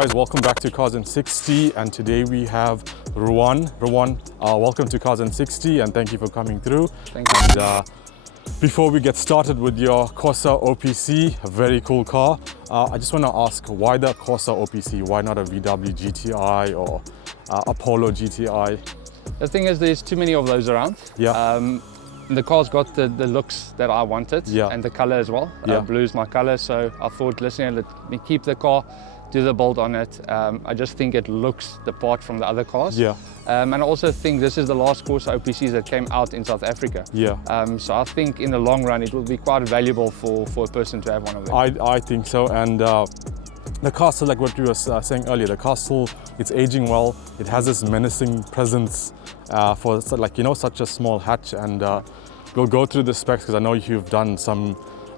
guys, welcome back to Cars in 60, and today we have Ruan. Ruan, welcome to Cars in 60 and thank you for coming through. Thank you. And before we get started with your Corsa Opc, a very cool car, I just want to ask, why the Corsa Opc? Why not a VW GTI or a Polo GTI? The thing is, there's too many of those around. Yeah. The car's got the looks that I wanted, Yeah. and the color as well. Yeah. Blue's my color, so I thought, listen, let me keep the car, do the build on it. I just think it looks the part from the other cars. Yeah. And I also think this is the last Corsa OPCs that came out in South Africa. Yeah. So I think in the long run, it will be quite valuable for a person to have one of them. I think so, and the car still, like what we were saying earlier, the car still, it's aging well. It has this menacing presence for such a small hatch, and we'll go through the specs because I know you've done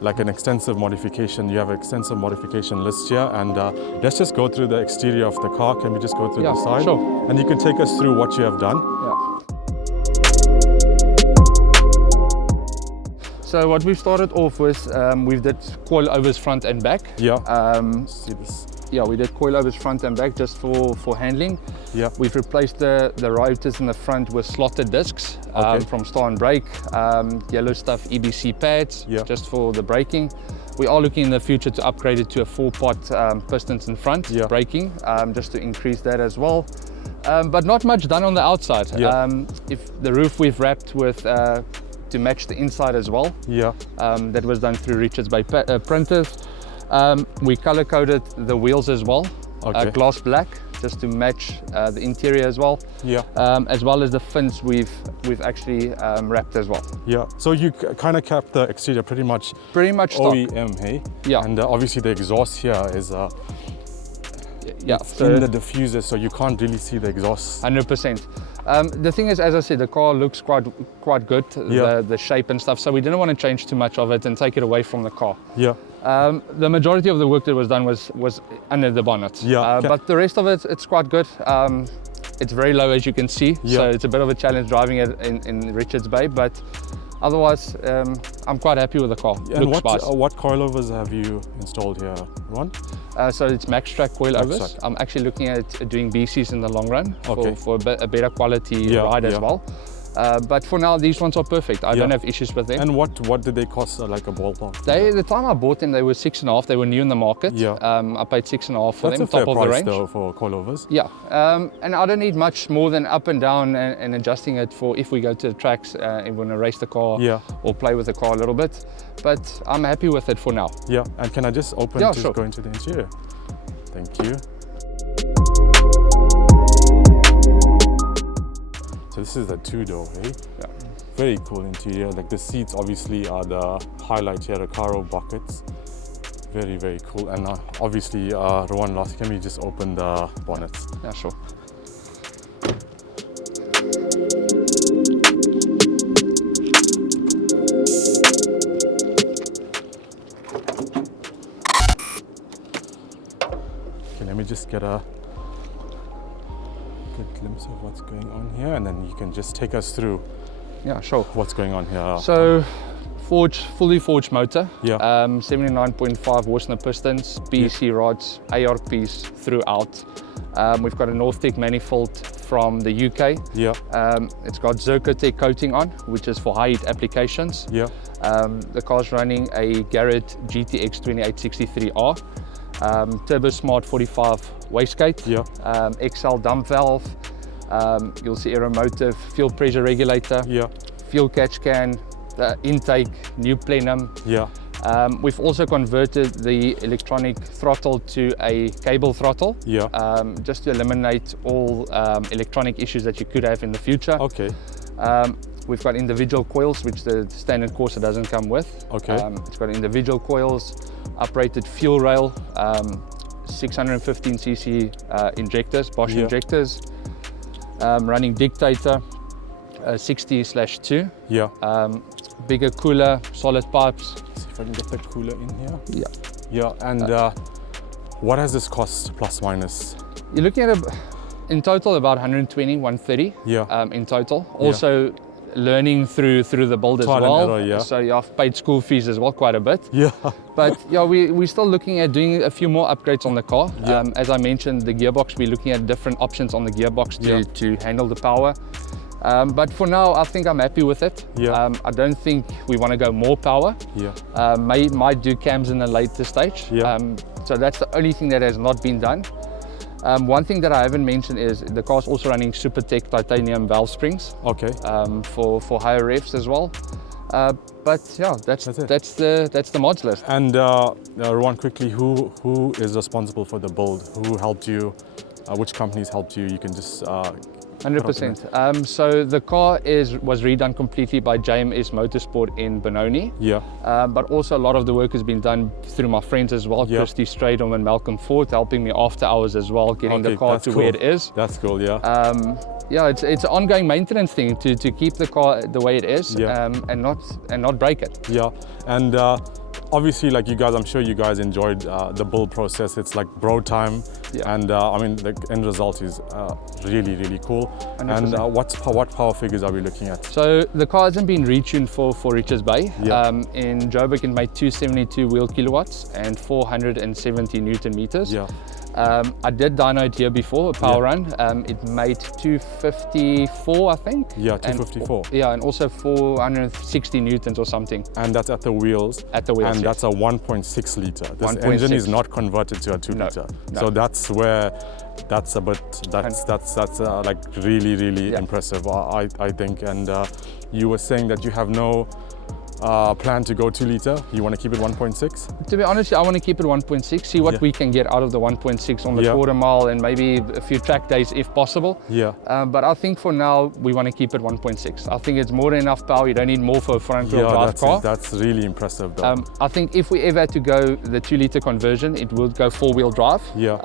an extensive modification. You have an extensive modification list here, and let's just go through the exterior of the car. Can we just go through the side? Sure. And you can take us through what you have done. Yeah. So what we've started off with, we did coilovers front and back. Yeah. See this. Yeah, we did coilovers front and back just for handling. Yeah. We've replaced the rotors in the front with slotted discs from Star and Brake, yellow stuff EBC pads, just for the braking. We are looking in the future to upgrade it to a 4-pot pistons in front braking, just to increase that as well. But not much done on the outside. Yeah. If the roof we've wrapped with to match the inside as well. Yeah. That was done through Richards Bay printers. We color coded the wheels as well, gloss black, just to match the interior as well. Yeah. As well as the fins we've actually wrapped as well. Yeah. So you kind of kept the exterior pretty much stock. OEM, hey? Yeah. And obviously the exhaust here is it's in the diffuser, so you can't really see the exhaust. 100%. The thing is, as I said, the car looks quite good, the shape and stuff, so we didn't want to change too much of it and take it away from the car. Yeah. The majority of the work that was done was under the bonnet. Yeah. But the rest of it, it's quite good. It's very low, as you can see, so it's a bit of a challenge driving it in Richards Bay, but otherwise, I'm quite happy with the car. And what coilovers have you installed here, Ron? So it's MaxTrack coilovers. I'm actually looking at doing BCs in the long run for a better quality ride as well. But for now, these ones are perfect. I don't have issues with them. And what did they cost, like a ballpark? The time I bought them, they were 6.5. They were new in the market. Yeah. I paid 6.5 for them, top of the range. Though, for coilovers. Yeah. And I don't need much more than up and down and adjusting it for if we go to the tracks and want to race the car or play with the car a little bit. But I'm happy with it for now. Yeah. And can I just open to go into the interior? Thank you. So this is the two-door, hey? Yeah. Very cool interior. Like the seats obviously are the highlight here, the Caro buckets. Very, very cool. And obviously, Ruan, last, can we just open the bonnets? Yeah, sure. Okay, let me just get a good glimpse of what's going on here, and then you can just take us through what's going on here. So fully forged motor, 79.5 Worsner pistons, BEC rods, ARPs throughout. We've got a Northtec manifold from the UK. It's got Zircotec coating on, which is for high heat applications. The car's running a Garrett GTX 2863R. Turbo Smart 45 wastegate, XL dump valve, you'll see aeromotive, fuel pressure regulator, fuel catch can, intake, new plenum. We've also converted the electronic throttle to a cable throttle, just to eliminate all electronic issues that you could have in the future. We've got individual coils, which the standard Corsa doesn't come with. It's got individual coils, uprated fuel rail, 615cc injectors, Bosch injectors, running dictator, 60/2. Bigger cooler, solid pipes. See if I can get the cooler in here. And what has this cost, plus minus? You're looking at in total about 120, 130 in total. Also, learning through the build as Trial and well. error, yeah. So yeah, I've paid school fees as well quite a bit. Yeah. But yeah, we're still looking at doing a few more upgrades on the car. Yeah. As I mentioned, the gearbox, we're looking at different options on the gearbox to handle the power. But for now, I think I'm happy with it. Yeah. I don't think we want to go more power. Yeah. Might do cams in a later stage. Yeah. So that's the only thing that has not been done. One thing that I haven't mentioned is the car's also running Supertech titanium valve springs. Okay. For higher revs as well. But yeah, that's the mods list. And Ruan, quickly, who is responsible for the build? Who helped you? Which companies helped you? You can just 100%. So the car was redone completely by JMS Motorsport in Benoni. Yeah. But also a lot of the work has been done through my friends as well, Yeah. Christy Stradom and Malcolm Ford, helping me after hours as well, getting the car to cool. where it is. That's cool, yeah. Yeah, it's an ongoing maintenance thing to keep the car the way it is, Yeah. and not break it. Yeah, and obviously, like you guys, I'm sure you guys enjoyed the build process. It's like bro time, Yeah. and I mean the end result is really, really cool. 100%. And what power figures are we looking at? So the car hasn't been retuned for Richards Bay. Yeah. In Joburg it made 272 wheel kilowatts and 470 Newton meters. Yeah. I did dyno it here before, a power run. It made 254, I think. Yeah, 254. And also 460 newtons or something. And that's at the wheels. At the wheels, And yes. that's a 1.6 liter. This 1.6. engine is not converted to a 2 No, liter. no. So that's where that's a bit that's like really Yeah. impressive. I think. And you were saying that you have no plan to go 2 liter. You want to keep it 1.6? To be honest, I want to keep it 1.6, see what Yeah. we can get out of the 1.6 on the Yeah. quarter mile and maybe a few track days if possible. Yeah. But I think for now, we want to keep it 1.6. I think it's more than enough power. You don't need more for a front-wheel drive car. That's really impressive though. I think if we ever had to go the 2 liter conversion, it would go 4-wheel drive. Yeah.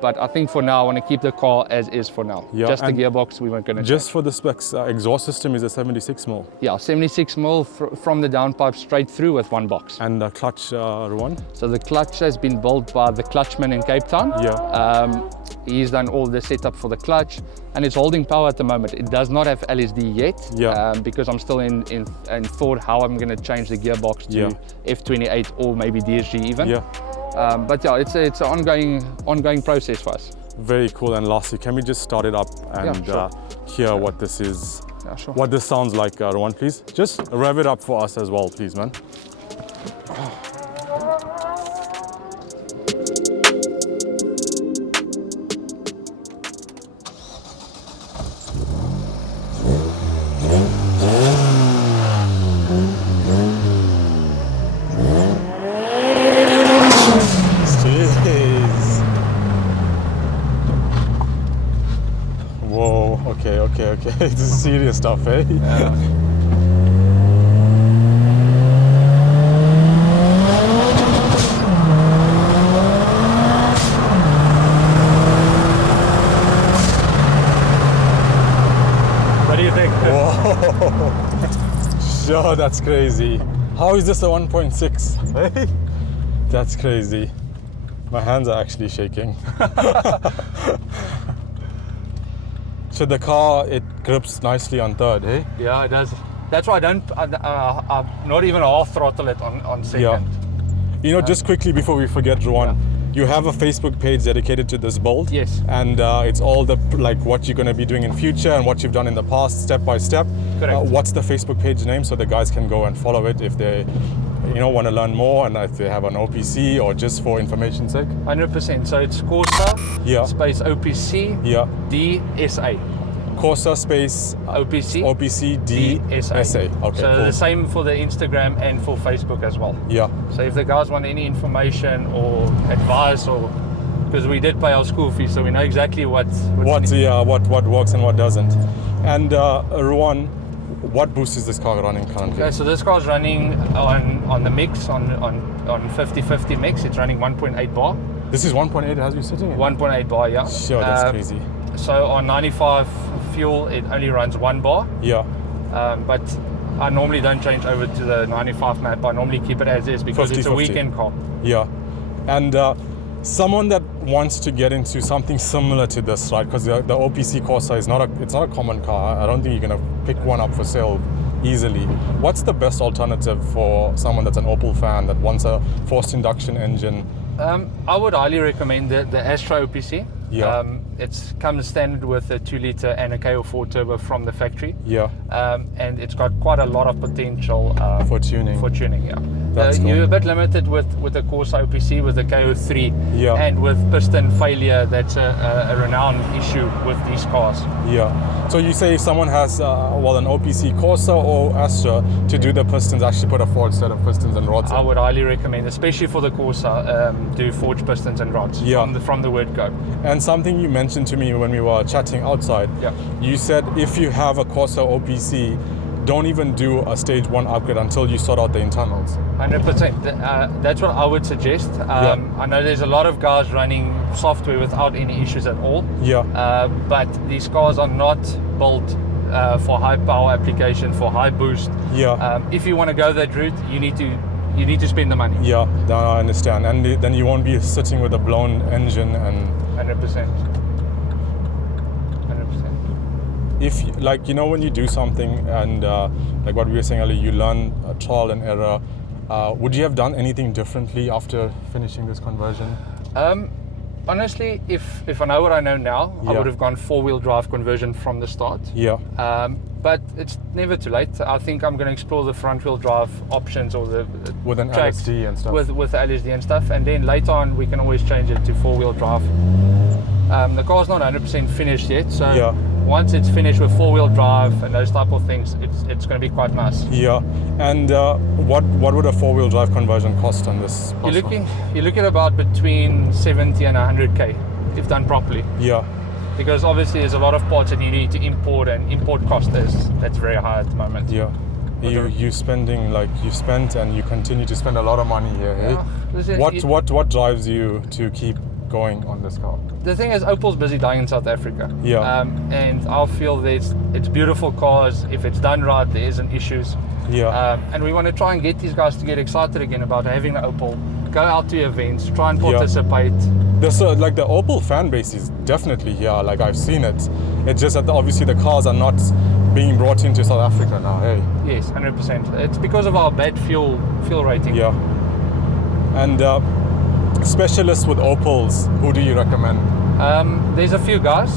But I think for now, I want to keep the car as is for now. Yeah, Just the and gearbox, we weren't going to Just for the specs, exhaust system is a 76 mil. Yeah, 76 mil from the downpipe straight through with one box. And the clutch, Ruan? So the clutch has been built by the clutchman in Cape Town. Yeah. He's done all the setup for the clutch and it's holding power at the moment. It does not have LSD yet. Yeah. Because I'm still in thought how I'm going to change the gearbox to F28 or maybe DSG even. Yeah. But yeah, it's an ongoing process for us. Very cool. And lastly, can we just start it up and sure. hear what this is? Yeah, sure. What this sounds like, Ruan, please. Just rev it up for us as well, please, man. Jeez. Whoa, okay. This is serious stuff, eh? Yeah. What do you think? Sure, that's crazy. How is this a 1.6? Hey? That's crazy. My hands are actually shaking. So the car, it grips nicely on third, eh? Yeah, it does. That's why I'm not even half throttle it on second. Yeah. You know, just quickly before we forget, Ruan, you have a Facebook page dedicated to this build. Yes. And it's all the like what you're going to be doing in future and what you've done in the past, step by step. Correct. What's the Facebook page name so the guys can go and follow it if they, want to learn more and if they have an OPC or just for information's sake? 100%. So it's Corsa space OPC DSA. Corsa space OPC DSA. Okay, so cool. the same for the Instagram and for Facebook as well. Yeah. So if the guys want any information or advice, or because we did pay our school fees, so we know exactly what works and what doesn't. And Ruan, what boost is this car running currently? Okay, so this car's running on the mix on 50/50 mix. It's running 1.8 bar. This is 1.8 it has you sitting in? 1.8 bar, yeah. Sure, that's crazy. So on 95 fuel, it only runs 1 bar. Yeah. But I normally don't change over to the 95 map. I normally keep it as is because 50, it's a 50. weekend car. Yeah. And Someone that wants to get into something similar to this, right? Because the OPC Corsa is not a common car. I don't think you're gonna pick one up for sale easily. What's the best alternative for someone that's an Opel fan that wants a forced induction engine? I would highly recommend the Astra OPC. Yeah. It comes standard with a 2-litre and a KO4 turbo from the factory. Yeah. And it's got quite a lot of potential for tuning. For tuning, yeah. Cool. You're a bit limited with the Corsa OPC, with the KO3, yeah. and with piston failure. That's a renowned issue with these cars. Yeah. So you say if someone has an OPC Corsa or Astra, to do the pistons, actually put a forged set of pistons and rods in. I would highly recommend, especially for the Corsa, do forged pistons and rods from the word go. And something you mentioned to me when we were chatting outside, you said if you have a Corsa OPC, don't even do a stage 1 upgrade until you sort out the internals. 100%. That's what I would suggest. I know there's a lot of guys running software without any issues at all. But these cars are not built for high power application, for high boost. If you want to go that route, you need to spend the money. Yeah, I understand. And then you won't be sitting with a blown engine and 100%. If, like, you know, when you do something and like what we were saying earlier, you learn trial and error, would you have done anything differently after finishing this conversion? Honestly, if I know what I know now, I would have gone 4-wheel drive conversion from the start. But it's never too late. I think I'm going to explore the front-wheel drive options, or with an LSD and stuff. With the LSD and stuff, and then later on we can always change it to 4-wheel drive. The car's not 100% finished yet, so once it's finished with 4-wheel drive and those type of things, it's going to be quite nice. And what would a 4-wheel drive conversion cost on this? You're looking about between 70 and 100k if done properly. Because obviously there's a lot of parts that you need to import, and import cost that's very high at the moment. You've spent and you continue to spend a lot of money here. Listen, what drives you to keep going on this car? The thing is, Opel's busy dying in South Africa. And I feel that it's beautiful cars. If it's done right, there isn't issues. And we want to try and get these guys to get excited again about having an Opel. Go out to events, try and participate. The Opel fan base is definitely here. Like, I've seen it. It's just that obviously the cars are not being brought into South Africa now. Yes, 100%. It's because of our bad fuel rating. And specialists with Opels, who do you recommend? There's a few guys.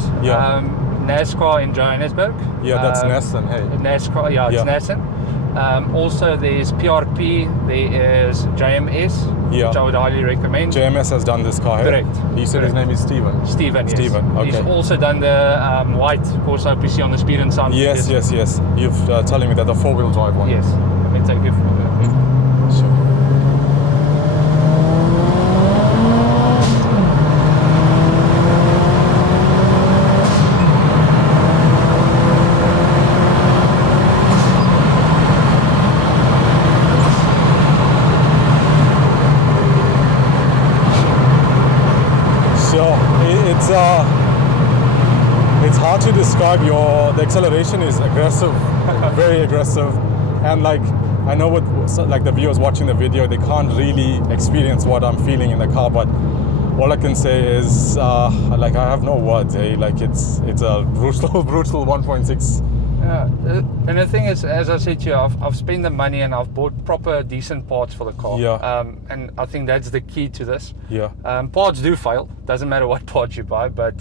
NASCAR in Johannesburg. That's Nassan. NASCAR, it's Nassan. Also there's PRP, there is JMS, which I would highly recommend. JMS has done this car. Correct. You said his name is Steven. Steven, yes. Okay. He's also done the white Corsa OPC on the speed and sound. Yes. You've telling me that the 4-wheel drive one. Yes. Let me take you for that. Sure. It's hard to describe. The acceleration is aggressive, very aggressive, and like I know what the viewers watching the video, they can't really experience what I'm feeling in the car, but all I can say is I have no words. Like it's a brutal 1.6. And the thing is, as I said to you, I've spent the money and I've bought proper decent parts for the car. And I think that's the key to this. Parts do fail, doesn't matter what parts you buy, but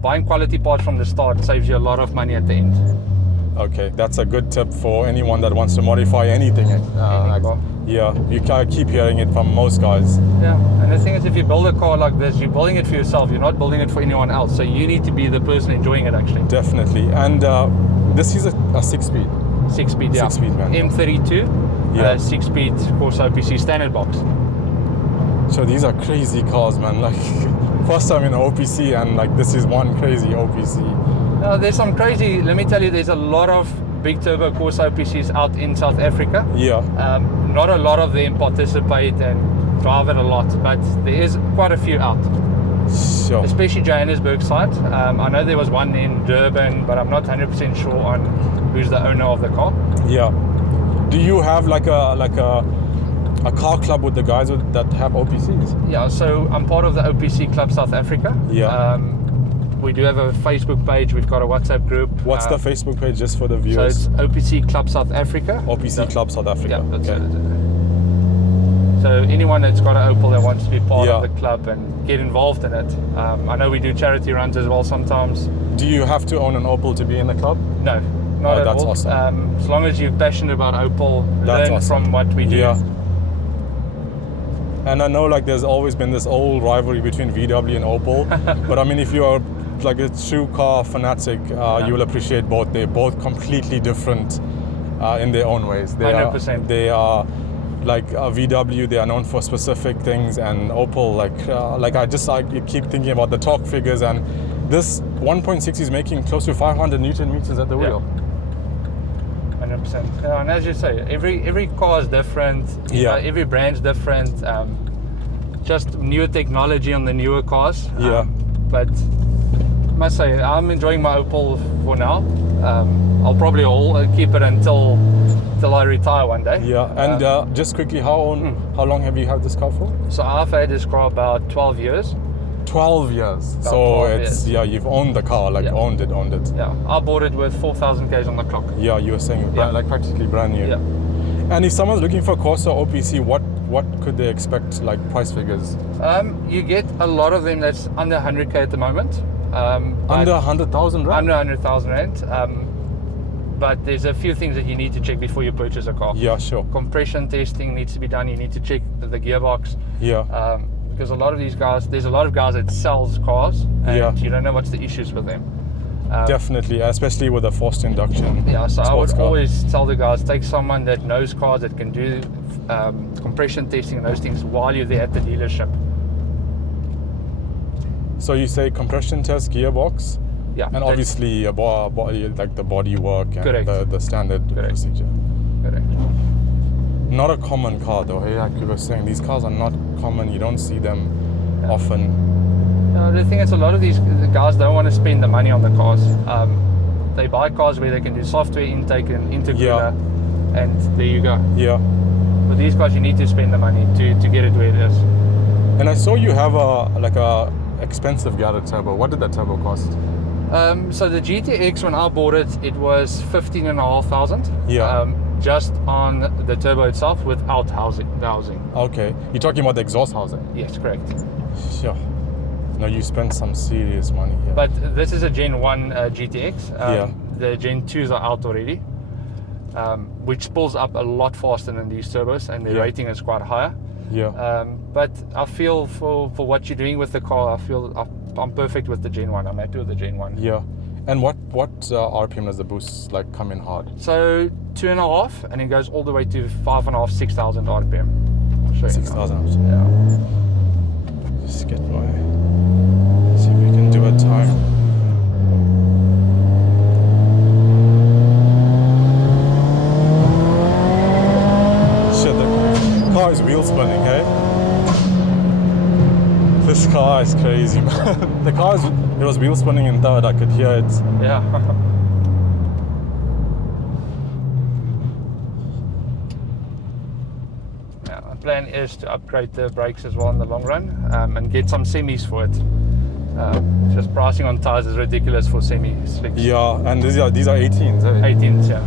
buying quality parts from the start saves you a lot of money at the end. Okay, that's a good tip for anyone that wants to modify anything. You keep hearing it from most guys. And the thing is, if you build a car like this, you're building it for yourself, you're not building it for anyone else, so you need to be the person enjoying it actually. Definitely. And this is a 6-speed. 6-speed, 6-speed manual. M32, 6-speed Corsa OPC standard box. So these are crazy cars, man. Like, first time in an OPC, and like this is one crazy OPC. There's some crazy, let me tell you, there's a lot of big turbo Corsa OPCs out in South Africa. Not a lot of them participate and drive it a lot, but there is quite a few out. Sure. Especially Johannesburg side. I know there was one in Durban, but I'm not 100% sure on who's the owner of the car. Do you have like a a car club with the guys that have OPCs? Yeah, so I'm part of the OPC Club South Africa. Yeah. We do have a Facebook page. We've got a WhatsApp group. What's the Facebook page, just for the viewers? So it's OPC Club South Africa. OPC Club South Africa. Yeah, that's okay. it. So anyone that's got an Opel that wants to be part of the club and get involved in it. I know we do charity runs as well sometimes. Do you have to own an Opel to be in the club? No, not at all. That's awesome. As long as you're passionate about Opel, That's learn awesome. from what we do. Yeah. And I know like there's always been this old rivalry between VW and Opel, but I mean if you are like a true car fanatic, you will appreciate both. They're both completely different in their own ways. 100%. They are like VW, they are known for specific things, and Opel, I keep thinking about the torque figures, and this 1.6 is making close to 500 Newton meters at the wheel. 100%. Yeah, and as you say, every car is different. Yeah. Every brand's different. Just newer technology on the newer cars. Yeah. But I must say, I'm enjoying my Opel for now. I'll probably keep it until I retire one day. Yeah. And just quickly, how long have you had this car for? So I've had this car about 12 years. 12 years. About so 12 it's years. You've owned the car, owned it. Yeah, I bought it with 4,000 k's on the clock. Yeah, you were saying practically brand new. Yeah. And if someone's looking for Corsa OPC, what could they expect, like price figures? You get a lot of them that's under 100k at the moment. Under 100,000 rand? Under 100,000 rand. But there's a few things that you need to check before you purchase a car. Yeah, sure. Compression testing needs to be done. You need to check the gearbox. Yeah. Because a lot of these guys, there's a lot of guys that sells cars, and you don't know what's the issues with them. Definitely, especially with a forced induction. Yeah, so I would car. always tell the guys, take someone that knows cars, that can do compression testing and those things while you're there at the dealership. So you say compression test, gearbox, Yeah. and obviously like the body work and the standard procedure. Correct. Not a common car though. Hey, like you were saying, these cars are not common. You don't see them often. The thing is, a lot of these guys don't want to spend the money on the cars. They buy cars where they can do software intake and intercooler, and there you go. Yeah. But these cars, you need to spend the money to get it where it is. And I saw you have a expensive Garrett turbo. What did that turbo cost? So the GTX, when I bought it, it was 15,500. Yeah. Just on the turbo itself, without the housing. Okay. You're talking about the exhaust housing? Yes, correct. Sure. No, you spent some serious money here. But this is a Gen 1 GTX. The Gen 2s are out already, which pulls up a lot faster than these turbos, and the rating is quite higher. Yeah. But I feel for what you're doing with the car, I feel I'm perfect with the Gen 1. I'm happy with the Gen 1. Yeah. And what RPM does the boost come in hard? So 2.5, and it goes all the way to 5.5, 6,000 RPM. I'll show you 6,000. Yeah. Just get my. See if we can do a time. Shit, the car is wheel spinning, hey? This car is crazy, man. It was wheel spinning in third, I could hear it. Yeah. Yeah, my plan is to upgrade the brakes as well in the long run, and get some semis for it. Just pricing on tires is ridiculous for semi slicks. Yeah, and these are 18s, eh? 18s, yeah.